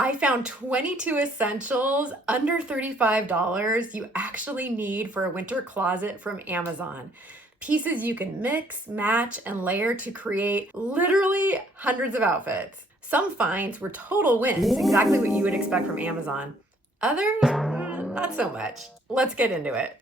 I found 22 essentials under $35 you actually need for a winter closet from Amazon. Pieces you can mix, match, and layer to create literally hundreds of outfits. Some finds were total wins, exactly what you would expect from Amazon. Others, not so much. Let's get into it.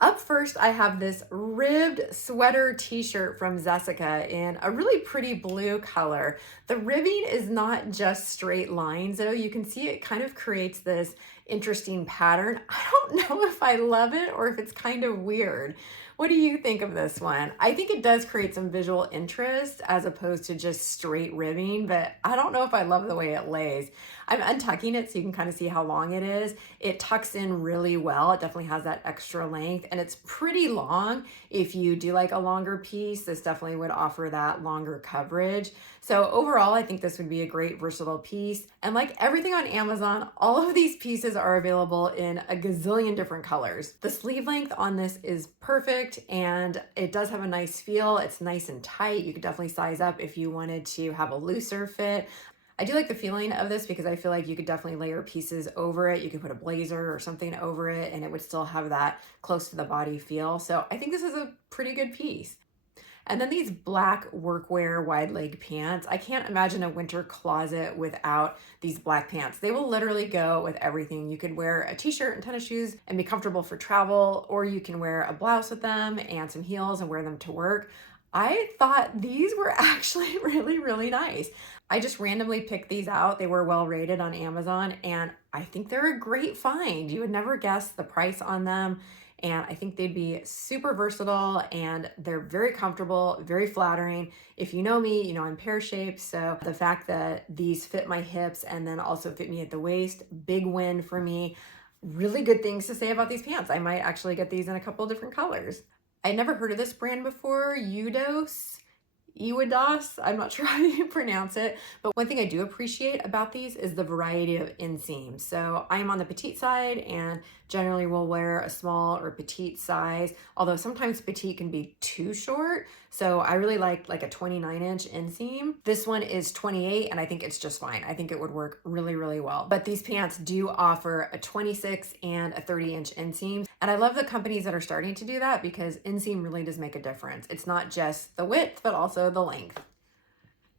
Up first, I have this ribbed sweater t-shirt from Jessica in a really pretty blue color. The ribbing is not just straight lines though. You can see it kind of creates this interesting pattern. I don't know if I love it or if it's kind of weird. What do you think of this one? I think it does create some visual interest as opposed to just straight ribbing, but I don't know if I love the way it lays. I'm untucking it so you can kind of see how long it is. It tucks in really well. It definitely has that extra length and it's pretty long. If you do like a longer piece, this definitely would offer that longer coverage. So overall, I think this would be a great versatile piece. And like everything on Amazon, all of these pieces are available in a gazillion different colors. The sleeve length on this is perfect and it does have a nice feel. It's nice and tight. You could definitely size up if you wanted to have a looser fit. I do like the feeling of this because I feel like you could definitely layer pieces over it. You could put a blazer or something over it and it would still have that close to the body feel. So I think this is a pretty good piece. And then these black workwear wide leg pants. I can't imagine a winter closet without these black pants. They will literally go with everything. You could wear a t-shirt and tennis shoes and be comfortable for travel, or you can wear a blouse with them and some heels and wear them to work. I thought these were actually really, really nice. I just randomly picked these out. They were well rated on Amazon and I think they're a great find. You would never guess the price on them. And I think they'd be super versatile and they're very comfortable, very flattering. If you know me, you know I'm pear-shaped. So the fact that these fit my hips and then also fit me at the waist, big win for me. Really good things to say about these pants. I might actually get these in a couple different colors. I'd never heard of this brand before, Iwados, I'm not sure how you pronounce it, but one thing I do appreciate about these is the variety of inseams. So I'm on the petite side and generally will wear a small or petite size, although sometimes petite can be too short. So I really like a 29-inch inseam. This one is 28 and I think it's just fine. I think it would work really, really well. But these pants do offer a 26 and a 30-inch inseam. And I love the companies that are starting to do that because inseam really does make a difference. It's not just the width, but also the length.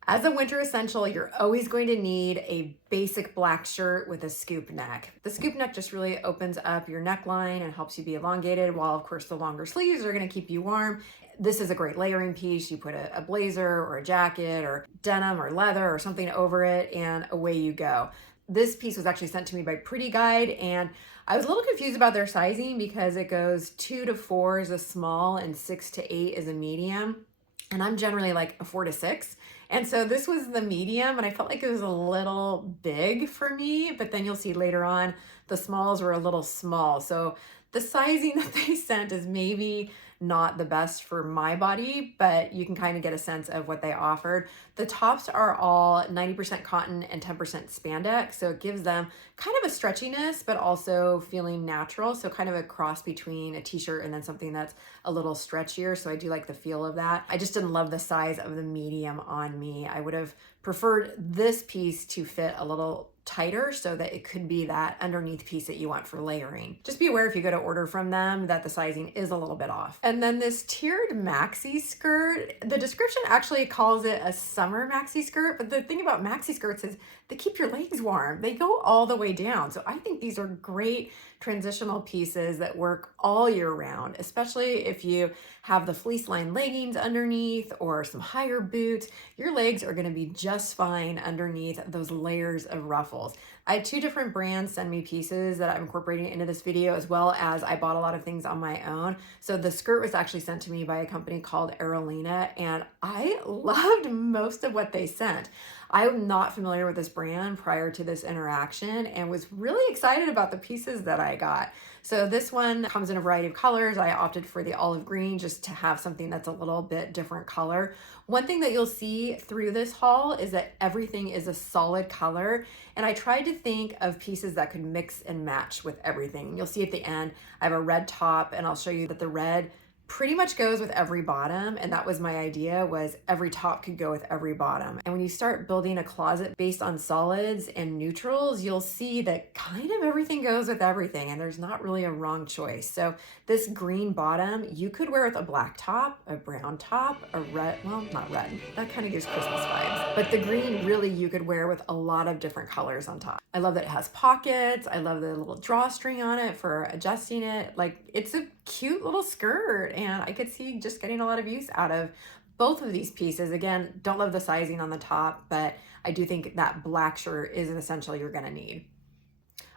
As a winter essential, you're always going to need a basic black shirt with a scoop neck. The scoop neck just really opens up your neckline and helps you be elongated, while of course the longer sleeves are going to keep you warm. This is a great layering piece. You put a blazer or a jacket or denim or leather or something over it and away you go. This piece was actually sent to me by Pretty Guide and I was a little confused about their sizing because it goes 2 to 4 is a small and 6 to 8 is a medium. And I'm generally like a 4 to 6. And so this was the medium and I felt like it was a little big for me, but then you'll see later on the smalls were a little small. So the sizing that they sent is maybe not the best for my body, but you can kind of get a sense of what they offered. The tops are all 90% cotton and 10% spandex, so it gives them kind of a stretchiness, but also feeling natural. So kind of a cross between a t-shirt and then something that's a little stretchier. So I do like the feel of that. I just didn't love the size of the medium on me. I would have preferred this piece to fit a little tighter so that it could be that underneath piece that you want for layering. Just be aware if you go to order from them that the sizing is a little bit off. And then this tiered maxi skirt, the description actually calls it a summer maxi skirt, but the thing about maxi skirts is they keep your legs warm. They go all the way down. So I think these are great transitional pieces that work all year round, especially if you have the fleece lined leggings underneath or some higher boots. Your legs are going to be just fine underneath those layers of ruffles. I had 2 different brands send me pieces that I'm incorporating into this video, as well as I bought a lot of things on my own. So the skirt was actually sent to me by a company called Aerolina, and I loved most of what they sent. I'm not familiar with this brand prior to this interaction and was really excited about the pieces that I got. So this one comes in a variety of colors. I opted for the olive green just to have something that's a little bit different color. One thing that you'll see through this haul is that everything is a solid color. And I tried to think of pieces that could mix and match with everything. You'll see at the end, I have a red top and I'll show you that the red pretty much goes with every bottom, and that was my idea, was every top could go with every bottom. And when you start building a closet based on solids and neutrals, you'll see that kind of everything goes with everything, and there's not really a wrong choice. So this green bottom you could wear with a black top, a brown top, a red, well, not red, that kind of gives Christmas vibes, but the green really you could wear with a lot of different colors on top. I love that it has pockets. I love the little drawstring on it for adjusting it. Like, it's a cute little skirt, and I could see just getting a lot of use out of both of these pieces. Again, don't love the sizing on the top, but I do think that black shirt is an essential you're gonna need.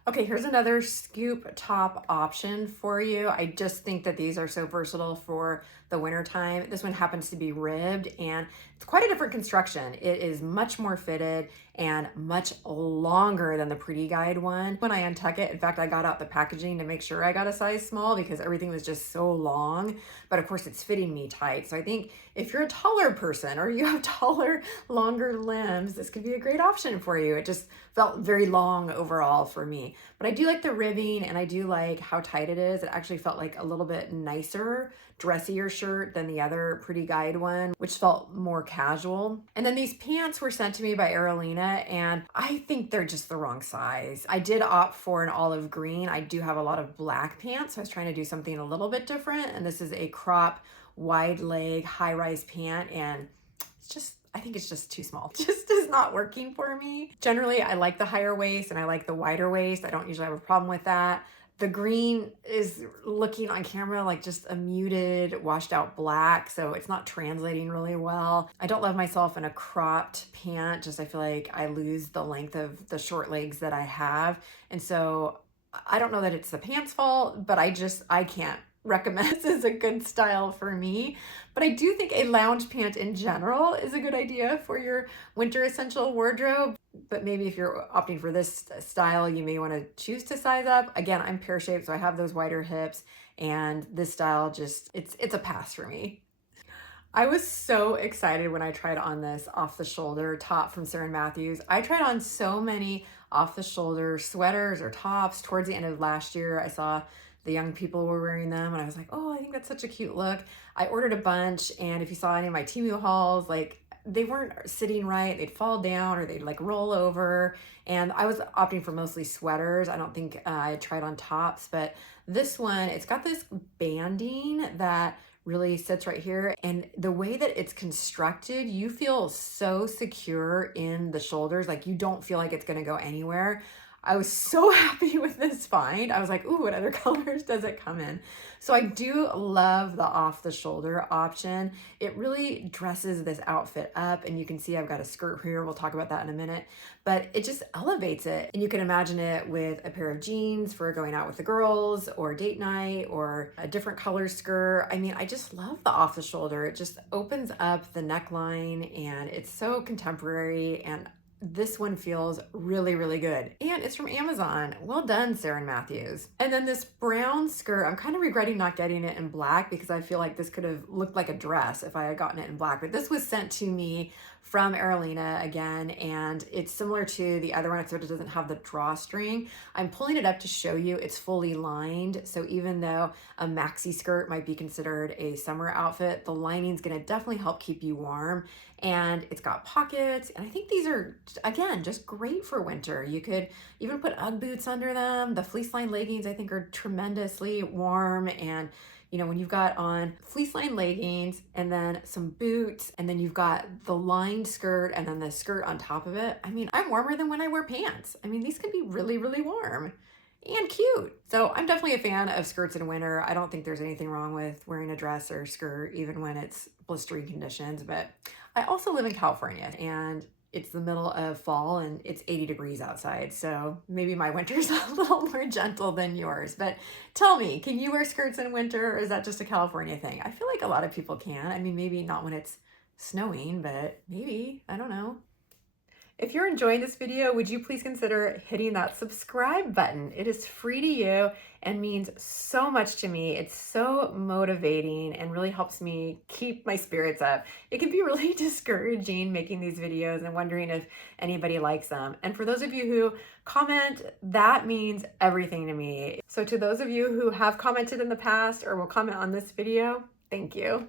Okay, here's another scoop top option for you. I just think that these are so versatile for the winter time. This one happens to be ribbed, and it's quite a different construction. It is much more fitted and much longer than the Pretty Guide one. When I untuck it, in fact, I got out the packaging to make sure I got a size small because everything was just so long, but of course it's fitting me tight. So I think if you're a taller person or you have taller, longer limbs, this could be a great option for you. It just felt very long overall for me. But I do like the ribbing, and I do like how tight it is. It actually felt like a little bit nicer, dressier shirt than the other Pretty Guide one, which felt more casual. And then these pants were sent to me by Arolina, and I think they're just the wrong size. I did opt for an olive green. I do have a lot of black pants, so I was trying to do something a little bit different. And this is a crop, wide leg, high-rise pant, and it's just, I think it's just too small. It just is not working for me. Generally, I like the higher waist and I like the wider waist. I don't usually have a problem with that. The green is looking on camera like just a muted, washed out black, so it's not translating really well. I don't love myself in a cropped pant, just I feel like I lose the length of the short legs that I have. And so I don't know that it's the pants' fault, but I can't recommend this as a good style for me. But I do think a lounge pant in general is a good idea for your winter essential wardrobe. But maybe if you're opting for this style, you may want to choose to size up. Again, I'm pear-shaped, so I have those wider hips, and this style just, it's a pass for me. I was so excited when I tried on this off-the-shoulder top from Sierrab Matthews. I tried on so many off-the-shoulder sweaters or tops towards the end of last year. I saw the young people were wearing them, and I was like, oh, I think that's such a cute look. I ordered a bunch, and if you saw any of my Temu hauls, like, they weren't sitting right. They'd fall down or they'd like roll over. And I was opting for mostly sweaters. I don't think I tried on tops, but this one, it's got this banding that really sits right here. And the way that it's constructed, you feel so secure in the shoulders. Like, you don't feel like it's gonna go anywhere. I was so happy with this find. I was like, ooh, what other colors does it come in? So I do love the off the shoulder option. It really dresses this outfit up, and you can see I've got a skirt here. We'll talk about that in a minute, but it just elevates it. And you can imagine it with a pair of jeans for going out with the girls or date night or a different color skirt. I mean, I just love the off the shoulder. It just opens up the neckline, and it's so contemporary, and this one feels really, really good. And it's from Amazon. Well done, Sierrab Matthews. And then this brown skirt, I'm kind of regretting not getting it in black because I feel like this could have looked like a dress if I had gotten it in black. But this was sent to me from Arolina again, and it's similar to the other one, except it doesn't have the drawstring. I'm pulling it up to show you it's fully lined. So even though a maxi skirt might be considered a summer outfit, the lining's gonna definitely help keep you warm. And it's got pockets, and I think these are, again, just great for winter. You could even put Ugg boots under them. The fleece line leggings I think are tremendously warm, and you know, when you've got on fleece line leggings and then some boots, and then you've got the lined skirt and then the skirt on top of it, I mean, I'm warmer than when I wear pants. I mean, these can be really, really warm and cute. So I'm definitely a fan of skirts in winter. I don't think there's anything wrong with wearing a dress or skirt, even when it's blistering conditions. But I also live in California, and it's the middle of fall and it's 80 degrees outside. So maybe my winter's a little more gentle than yours. But tell me, can you wear skirts in winter, or is that just a California thing? I feel like a lot of people can. I mean, maybe not when it's snowing, but maybe, I don't know. If you're enjoying this video, would you please consider hitting that subscribe button? It is free to you and means so much to me. It's so motivating and really helps me keep my spirits up. It can be really discouraging making these videos and wondering if anybody likes them. And for those of you who comment, that means everything to me. So to those of you who have commented in the past or will comment on this video, Thank you.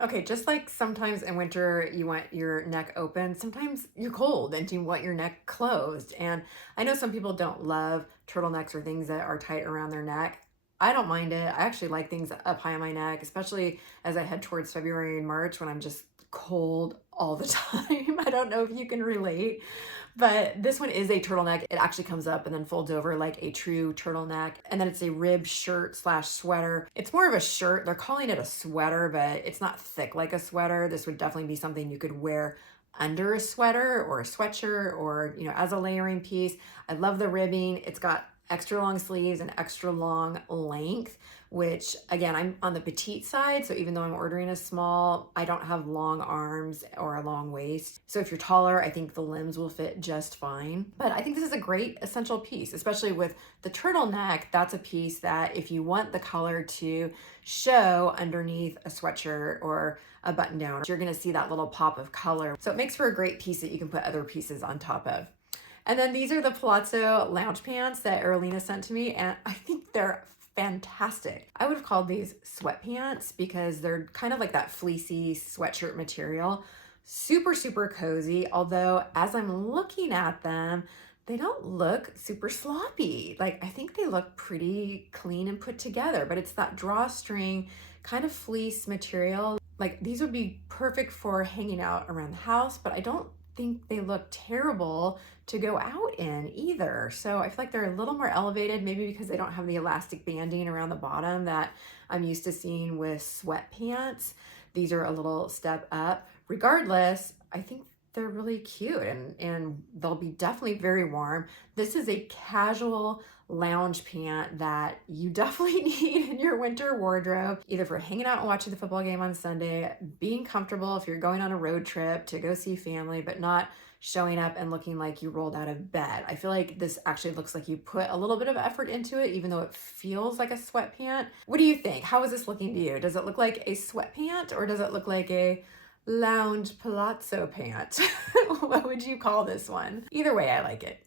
Okay, just like sometimes in winter you want your neck open, sometimes you're cold and you want your neck closed. And I know some people don't love turtlenecks or things that are tight around their neck. I don't mind it. I actually like things up high on my neck, especially as I head towards February and March when I'm just cold all the time. I don't know if you can relate, but this one is a turtleneck. It actually comes up and then folds over like a true turtleneck. And then it's a ribbed shirt slash sweater. It's more of a shirt. They're calling it a sweater, but it's not thick like a sweater. This would definitely be something you could wear under a sweater or a sweatshirt or, as a layering piece. I love the ribbing. It's got extra long sleeves and extra long length, which again, I'm on the petite side. So even though I'm ordering a small, I don't have long arms or a long waist. So if you're taller, I think the limbs will fit just fine. But I think this is a great essential piece, especially with the turtleneck. That's a piece that if you want the color to show underneath a sweatshirt or a button down, you're gonna see that little pop of color. So it makes for a great piece that you can put other pieces on top of. And then these are the Palazzo lounge pants that Erlina sent to me, and I think they're fantastic. I would have called these sweatpants because they're kind of like that fleecy sweatshirt material. Super, super cozy, although as I'm looking at them, they don't look super sloppy. Like, I think they look pretty clean and put together, but it's that drawstring kind of fleece material. Like, these would be perfect for hanging out around the house, but I don't think they look terrible to go out in either. So I feel like they're a little more elevated, maybe because they don't have the elastic banding around the bottom that I'm used to seeing with sweatpants. These are a little step up. Regardless, I think they're really cute and they'll be definitely very warm. This is a casual lounge pant that you definitely need in your winter wardrobe, either for hanging out and watching the football game on Sunday, being comfortable if you're going on a road trip to go see family, but not showing up and looking like you rolled out of bed. I feel like this actually looks like you put a little bit of effort into it, even though it feels like a sweatpant. What do you think? How is this looking to you? Does it look like a sweatpant or does it look like a lounge palazzo pant? What would you call this one? Either way, I like it.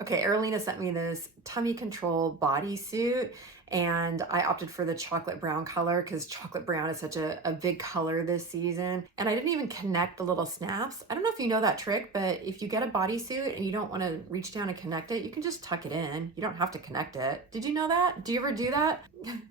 Okay, Erlina sent me this tummy control bodysuit, and I opted for the chocolate brown color because chocolate brown is such a big color this season. And I didn't even connect the little snaps. I don't know if you know that trick, but if you get a bodysuit and you don't want to reach down and connect it, you can just tuck it in. You don't have to connect it. Did you know that? Do you ever do that?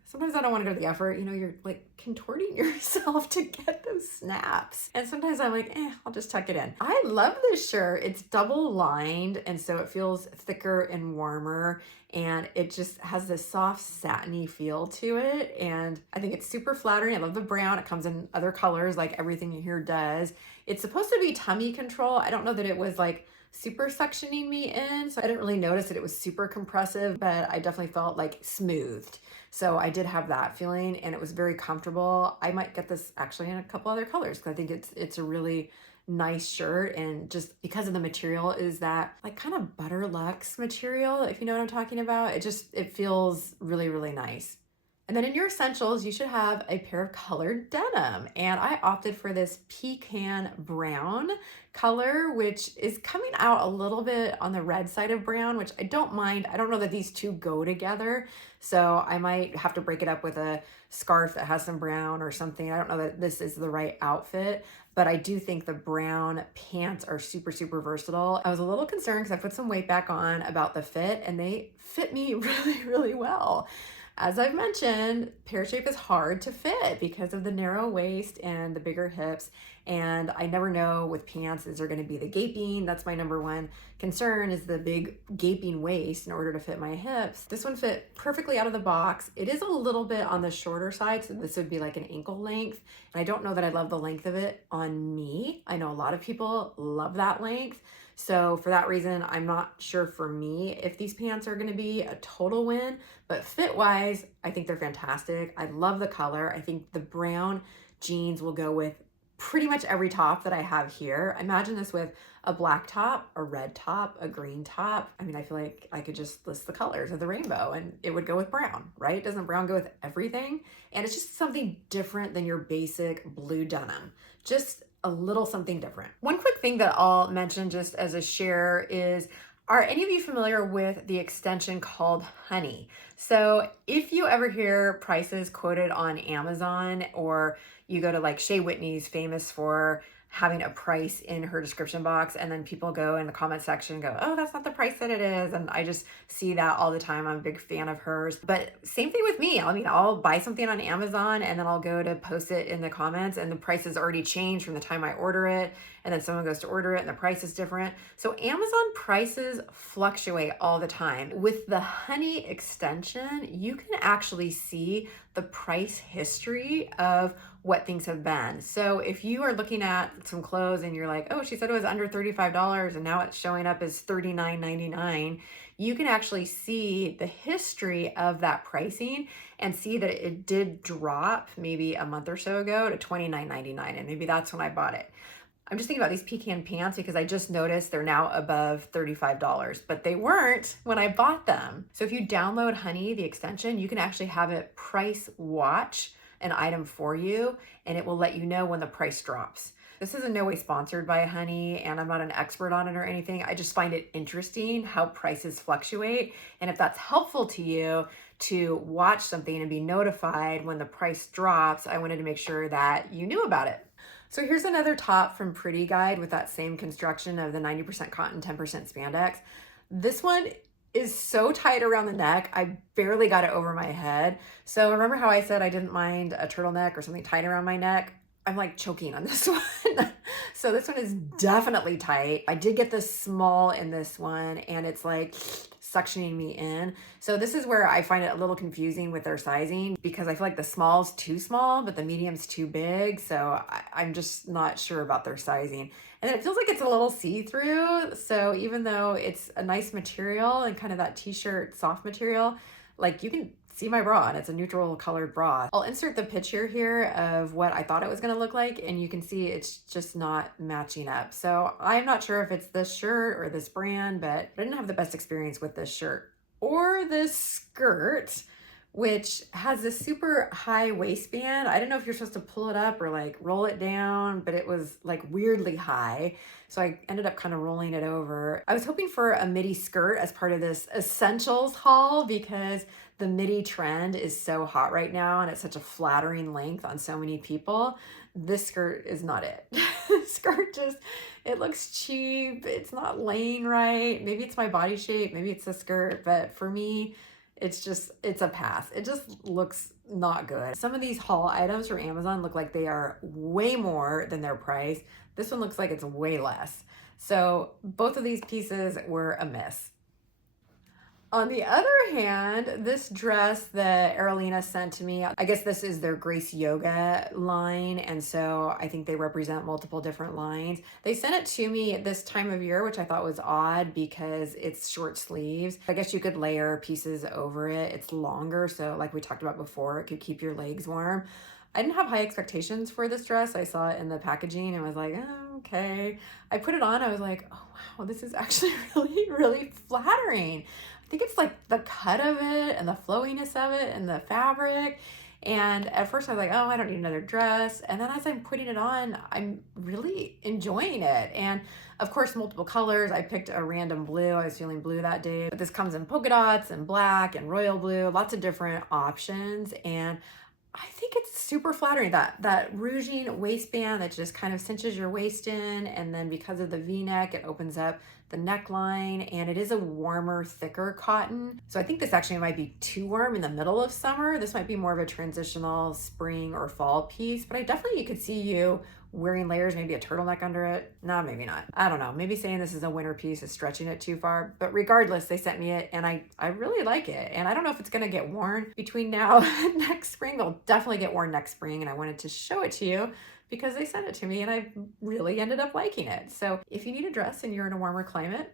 Sometimes I don't want to go to the effort. You're like contorting yourself to get those snaps. And sometimes I'm like, I'll just tuck it in. I love this shirt. It's double lined, and so it feels thicker and warmer, and it just has this soft satiny feel to it, and I think it's super flattering. I love the brown. It comes in other colors like everything here does. It's supposed to be tummy control. I don't know that it was like super suctioning me in, so I didn't really notice that it was super compressive, but I definitely felt like smoothed. So I did have that feeling, and it was very comfortable. I might get this actually in a couple other colors because I think it's a really nice shirt, and just because of the material is that like kind of butter luxe material, if you know what I'm talking about. It feels really, really nice. And then in your essentials, you should have a pair of colored denim. And I opted for this pecan brown color, which is coming out a little bit on the red side of brown, which I don't mind. I don't know that these two go together, so I might have to break it up with a scarf that has some brown or something. I don't know that this is the right outfit, but I do think the brown pants are super, super versatile. I was a little concerned because I put some weight back on about the fit, and they fit me really, really well. As I've mentioned, pear shape is hard to fit because of the narrow waist and the bigger hips. And I never know with pants, is there going to be the gaping? That's my number one concern, is the big gaping waist in order to fit my hips. This one fit perfectly out of the box. It is a little bit on the shorter side, so this would be like an ankle length. And I don't know that I love the length of it on me. I know a lot of people love that length. So for that reason, I'm not sure for me if these pants are going to be a total win, but fit wise, I think they're fantastic. I love the color. I think the brown jeans will go with pretty much every top that I have here. Imagine this with a black top, a red top, a green top. I mean, I feel like I could just list the colors of the rainbow and it would go with brown, right? Doesn't brown go with everything? And it's just something different than your basic blue denim. Just a little something different. One quick thing that I'll mention just as a share is Are any of you familiar with the extension called honey? So if you ever hear prices quoted on Amazon, or you go to like Shea Whitney's famous for having a price in her description box, and then people go in the comment section and go, oh, that's not the price that it is. And I just see that all the time. I'm a big fan of hers. But same thing with me. I mean, I'll buy something on Amazon and then I'll go to post it in the comments and the price has already changed from the time I order it. And then someone goes to order it and the price is different. So Amazon prices fluctuate all the time. With the honey extension, you can actually see the price history of what things have been. So if you are looking at some clothes and you're like, oh, she said it was under $35 and now it's showing up as $39.99, you can actually see the history of that pricing and see that it did drop maybe a month or so ago to $29.99, and maybe that's when I bought it. I'm just thinking about these pecan pants because I just noticed they're now above $35, but they weren't when I bought them. So if you download Honey, the extension, you can actually have it price watch an item for you, and it will let you know when the price drops. This is in no way sponsored by Honey, and I'm not an expert on it or anything. I just find it interesting how prices fluctuate. And if that's helpful to you to watch something and be notified when the price drops, I wanted to make sure that you knew about it. So here's another top from Pretty Guide with that same construction of the 90% cotton, 10% spandex. This one is so tight around the neck, I barely got it over my head. So remember how I said I didn't mind a turtleneck or something tight around my neck? I'm like choking on this one. So this one is definitely tight. I did get the small in this one and it's like suctioning me in. So this is where I find it a little confusing with their sizing, because I feel like the small's too small, but the medium's too big. So I'm just not sure about their sizing. And then it feels like it's a little see-through. So even though it's a nice material and kind of that t-shirt soft material, like you can see my bra and it's a neutral colored bra. I'll insert the picture here of what I thought it was gonna look like, and you can see it's just not matching up. So I'm not sure if it's this shirt or this brand, but I didn't have the best experience with this shirt or this skirt, which has this super high waistband. I don't know if you're supposed to pull it up or like roll it down, but it was like weirdly high. So I ended up kind of rolling it over. I was hoping for a midi skirt as part of this essentials haul, because the midi trend is so hot right now and it's such a flattering length on so many people. This skirt is not it. This skirt just, it looks cheap. It's not laying right. Maybe it's my body shape, maybe it's the skirt, but for me, it's a pass. It just looks not good. Some of these haul items from Amazon look like they are way more than their price. This one looks like it's way less. So both of these pieces were a miss. On the other hand, this dress that Aralina sent to me, I guess this is their Grace Yoga line, and so I think they represent multiple different lines. They sent it to me at this time of year, which I thought was odd because it's short sleeves. I guess you could layer pieces over it. It's longer, so like we talked about before, it could keep your legs warm. I didn't have high expectations for this dress. I saw it in the packaging and was like, oh, okay. I put it on, I was like, oh wow, this is actually really, really flattering. I think it's like the cut of it and the flowiness of it and the fabric. And at first I was like, oh, I don't need another dress. And then as I'm putting it on, I'm really enjoying it. And of course, multiple colors. I picked a random blue. I was feeling blue that day. But this comes in polka dots and black and royal blue, lots of different options. And I think it's super flattering, that rouging waistband that just kind of cinches your waist in, and then because of the V-neck, it opens up the neckline, and it is a warmer, thicker cotton. So I think this actually might be too warm in the middle of summer. This might be more of a transitional spring or fall piece, but I definitely could see you wearing layers, maybe a turtleneck under it. No, maybe not. I don't know. Maybe saying this is a winter piece is stretching it too far, but regardless, they sent me it and I really like it. And I don't know if it's going to get worn between now and next spring. They'll definitely get worn next spring. And I wanted to show it to you because they sent it to me and I really ended up liking it. So if you need a dress and you're in a warmer climate,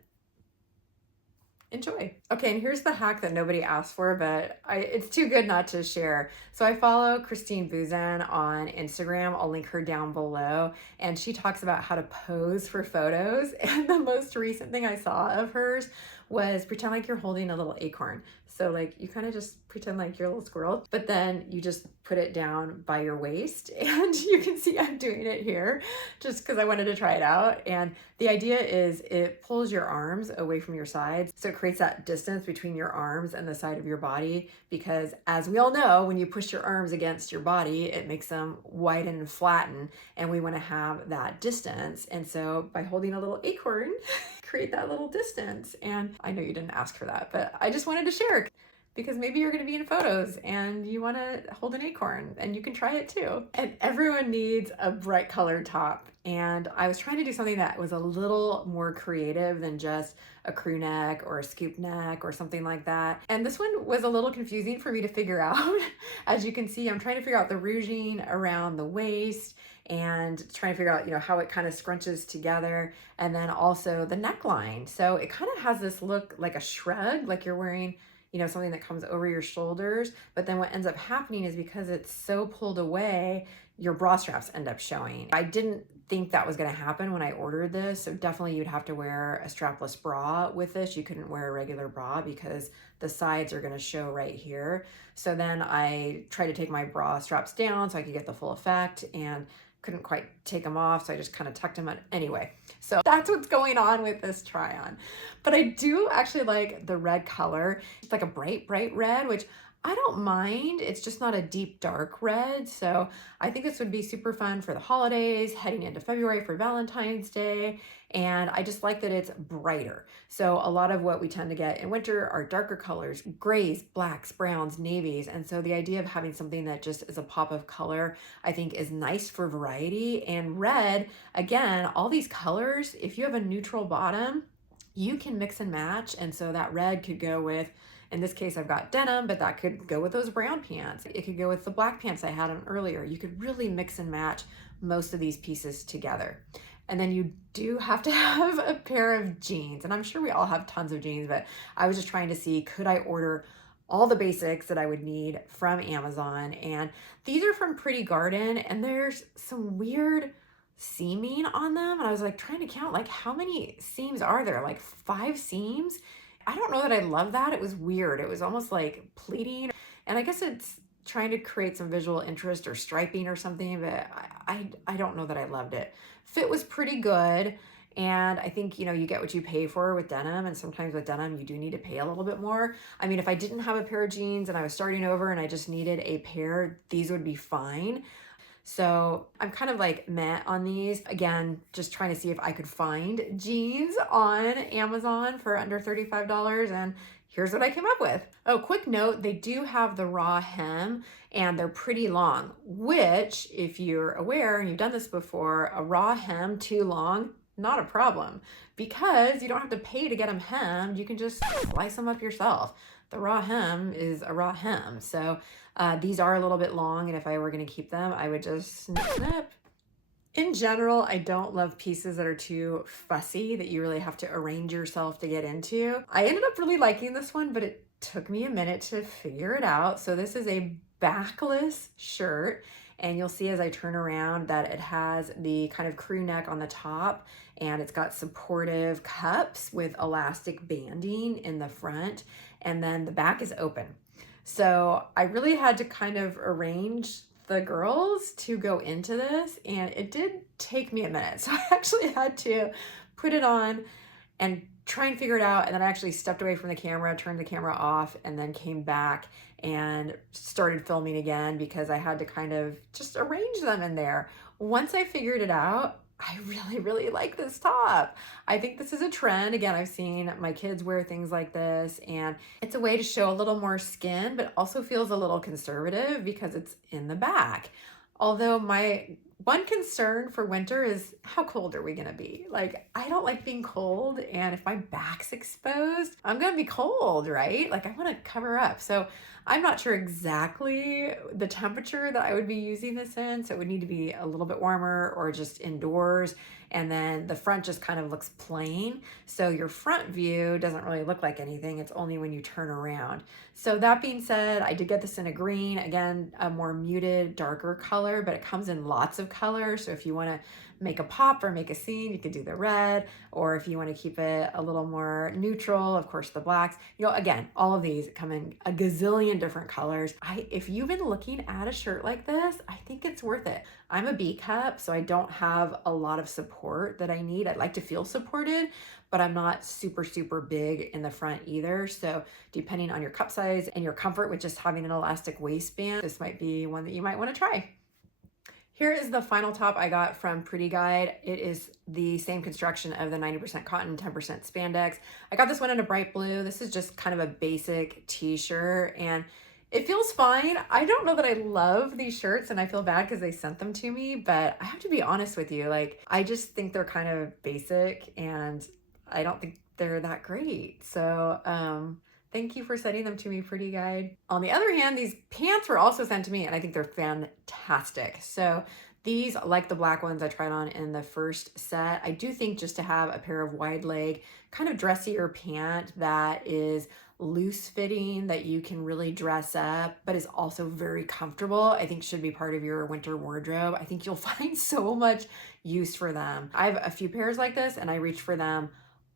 enjoy. Okay, and here's the hack that nobody asked for, but it's too good not to share. So I follow Christine Buzan on Instagram. I'll link her down below. And she talks about how to pose for photos. And the most recent thing I saw of hers was pretend like you're holding a little acorn. So like you kind of just pretend like you're a little squirrel, but then you just put it down by your waist, and you can see I'm doing it here just because I wanted to try it out. And the idea is it pulls your arms away from your sides. So it creates that distance between your arms and the side of your body, because as we all know, when you push your arms against your body, it makes them widen and flatten, and we want to have that distance. And so by holding a little acorn, create that little distance. And I know you didn't ask for that, but I just wanted to share, because maybe you're going to be in photos and you want to hold an acorn, and you can try it too. And everyone needs a bright colored top. And I was trying to do something that was a little more creative than just a crew neck or a scoop neck or something like that. And this one was a little confusing for me to figure out. As you can see, I'm trying to figure out the ruching around the waist and trying to figure out, how it kind of scrunches together, and then also the neckline. So it kind of has this look like a shrug, like you're wearing something that comes over your shoulders. But then what ends up happening is, because it's so pulled away, your bra straps end up showing. I didn't think that was going to happen when I ordered this. So definitely you'd have to wear a strapless bra with this. You couldn't wear a regular bra because the sides are going to show right here. So then I tried to take my bra straps down so I could get the full effect, and couldn't quite take them off, so I just kind of tucked them in anyway. So that's what's going on with this try on. But I do actually like the red color. It's like a bright red, which I don't mind. It's just not a deep dark red. So I think this would be super fun for the holidays, heading into February for Valentine's Day. And I just like that it's brighter. So a lot of what we tend to get in winter are darker colors, grays, blacks, browns, navies. And so the idea of having something that just is a pop of color, I think is nice for variety. And red, again, all these colors, if you have a neutral bottom, you can mix and match. And so that red could go with, in this case, I've got denim, but that could go with those brown pants. It could go with the black pants I had on earlier. You could really mix and match most of these pieces together. And then you do have to have a pair of jeans. And I'm sure we all have tons of jeans, but I was just trying to see, could I order all the basics that I would need from Amazon? And these are from Pretty Garden, and there's some weird seaming on them. And I was like trying to count, like, how many seams are there? Like 5 seams? I don't know that I love that. It was weird. It was almost like pleating. And I guess it's trying to create some visual interest or striping or something, but I don't know that I loved it. Fit was pretty good. And I think, you get what you pay for with denim. And sometimes with denim, you do need to pay a little bit more. I mean, if I didn't have a pair of jeans and I was starting over and I just needed a pair, these would be fine. So I'm kind of like meh on these. Again, just trying to see if I could find jeans on Amazon for under $35. And here's what I came up with. Oh, quick note, they do have the raw hem, and they're pretty long, which, if you're aware and you've done this before, a raw hem too long, not a problem, because you don't have to pay to get them hemmed. You can just slice them up yourself. The raw hem is a raw hem. So these are a little bit long, and if I were going to keep them, I would just snip. In general, I don't love pieces that are too fussy, that you really have to arrange yourself to get into. I ended up really liking this one, but it took me a minute to figure it out. So this is a backless shirt, and you'll see as I turn around that it has the kind of crew neck on the top, and it's got supportive cups with elastic banding in the front, and then the back is open. So I really had to kind of arrange the girls to go into this, and it did take me a minute. So I actually had to put it on and try and figure it out. And then I actually stepped away from the camera, turned the camera off, and then came back and started filming again, because I had to kind of just arrange them in there. Once I figured it out, I really like this top. I think this is a trend. Again, I've seen my kids wear things like this, and it's a way to show a little more skin, but also feels a little conservative because it's in the back. Although my one concern for winter is, how cold are we gonna be? Like, I don't like being cold, and if my back's exposed, I'm gonna be cold, right? Like, I wanna cover up. So I'm not sure exactly the temperature that I would be using this in. So it would need to be a little bit warmer or just indoors. And then the front just kind of looks plain. So your front view doesn't really look like anything. It's only when you turn around. So that being said, I did get this in a green, again, a more muted, darker color, but it comes in lots of colors. So if you want to make a pop or make a scene, you could do the red, or if you want to keep it a little more neutral, of course, the blacks. You know, again, all of these come in a gazillion different colors. If you've been looking at a shirt like this, I think it's worth it. I'm a B cup, so I don't have a lot of support that I need. I'd like to feel supported, but I'm not super, super big in the front either. So depending on your cup size and your comfort with just having an elastic waistband, this might be one that you might want to try. Here is the final top I got from Pretty Guide. It is the same construction of the 90% cotton, 10% spandex. I got this one in a bright blue. This is just kind of a basic t-shirt and it feels fine. I don't know that I love these shirts and I feel bad because they sent them to me, but I have to be honest with you. Like, I just think they're kind of basic and I don't think they're that great. So, thank you for sending them to me, Pretty Guide. On the other hand, these pants were also sent to me and I think they're fantastic. So these, like the black ones I tried on in the first set, I do think just to have a pair of wide leg, kind of dressier pant that is loose fitting, that you can really dress up, but is also very comfortable, I think should be part of your winter wardrobe. I think you'll find so much use for them. I have a few pairs like this and I reach for them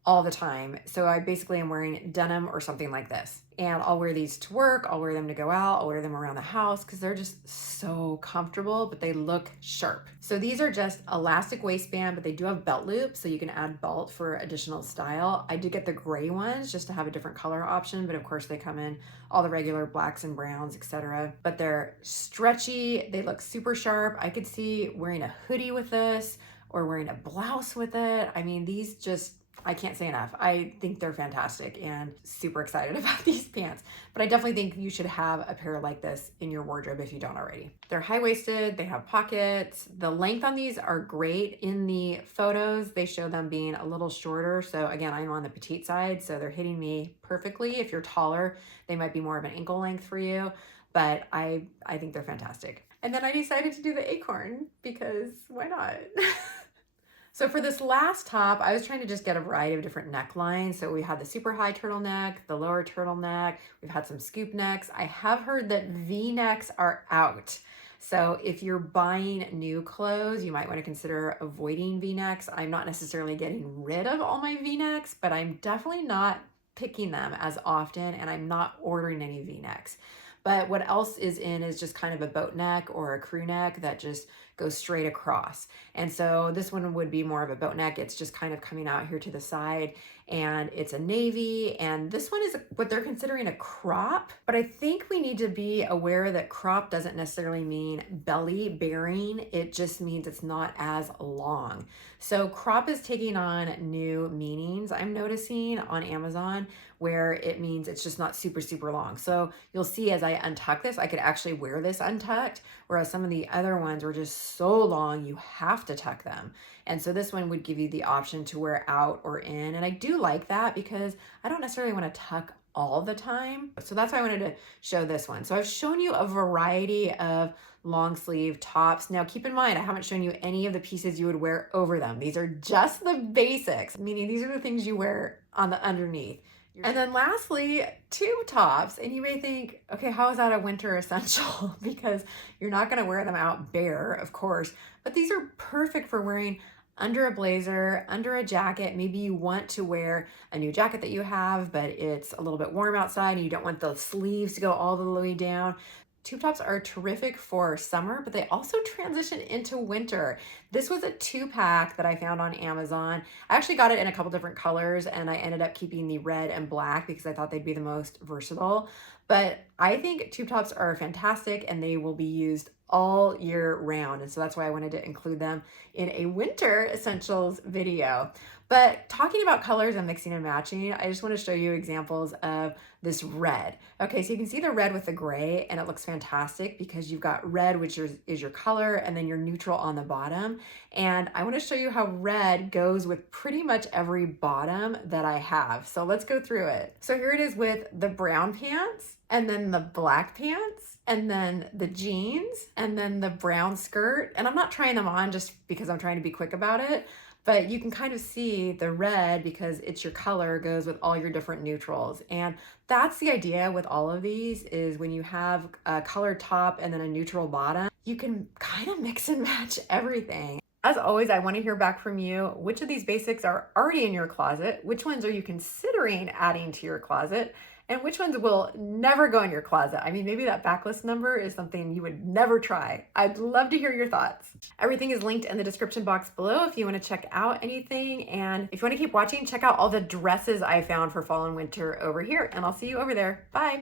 all the time. So I basically am wearing denim or something like this. And I'll wear these to work, I'll wear them to go out, I'll wear them around the house because they're just so comfortable, but they look sharp. So these are just elastic waistband, but they do have belt loops, so you can add belt for additional style. I did get the gray ones just to have a different color option, but of course they come in all the regular blacks and browns, etc. But they're stretchy, they look super sharp. I could see wearing a hoodie with this or wearing a blouse with it. I mean, these just, I can't say enough. I think they're fantastic and super excited about these pants. But I definitely think you should have a pair like this in your wardrobe if you don't already. They're high-waisted, they have pockets. The length on these are great. In the photos, they show them being a little shorter. So again, I'm on the petite side, so they're hitting me perfectly. If you're taller, they might be more of an ankle length for you. But I think they're fantastic. And then I decided to do the acorn because why not? So for this last top, I was trying to just get a variety of different necklines. So we had the super high turtleneck, the lower turtleneck, we've had some scoop necks. I have heard that V-necks are out. So if you're buying new clothes, you might want to consider avoiding V-necks. I'm not necessarily getting rid of all my V-necks, but I'm definitely not picking them as often and I'm not ordering any V-necks. But what else is in is just kind of a boat neck or a crew neck that just goes straight across. And so this one would be more of a boat neck. It's just kind of coming out here to the side and it's a navy. And this one is what they're considering a crop. But I think we need to be aware that crop doesn't necessarily mean belly bearing. It just means it's not as long. So crop is taking on new meanings, I'm noticing on Amazon, where it means it's just not super, super long. So you'll see as I untuck this, I could actually wear this untucked, whereas some of the other ones were just so long, you have to tuck them. And so this one would give you the option to wear out or in. And I do like that because I don't necessarily want to tuck all the time. So that's why I wanted to show this one. So I've shown you a variety of long sleeve tops. Now keep in mind, I haven't shown you any of the pieces you would wear over them. These are just the basics, meaning these are the things you wear on the underneath. And then lastly, tube tops. And you may think, okay, how is that a winter essential? Because you're not going to wear them out bare, of course, but these are perfect for wearing under a blazer, under a jacket. Maybe you want to wear a new jacket that you have, but it's a little bit warm outside and you don't want the sleeves to go all the way down. Tube tops are terrific for summer, but they also transition into winter. This was a 2-pack that I found on Amazon. I actually got it in a couple different colors and I ended up keeping the red and black because I thought they'd be the most versatile. But I think tube tops are fantastic and they will be used all year round. And so that's why I wanted to include them in a winter essentials video. But talking about colors and mixing and matching, I just want to show you examples of this red. Okay, so you can see the red with the gray and it looks fantastic because you've got red, which is your color, and then your neutral on the bottom. And I want to show you how red goes with pretty much every bottom that I have. So let's go through it. So here it is with the brown pants, and then the black pants, and then the jeans, and then the brown skirt. And I'm not trying them on just because I'm trying to be quick about it, but you can kind of see the red because it's your color goes with all your different neutrals. And that's the idea with all of these is when you have a colored top and then a neutral bottom, you can kind of mix and match everything. As always, I want to hear back from you. Which of these basics are already in your closet? Which ones are you considering adding to your closet? And which ones will never go in your closet? I mean, maybe that backlist number is something you would never try. I'd love to hear your thoughts. Everything is linked in the description box below if you want to check out anything. And if you want to keep watching, check out all the dresses I found for fall and winter over here. And I'll see you over there. Bye.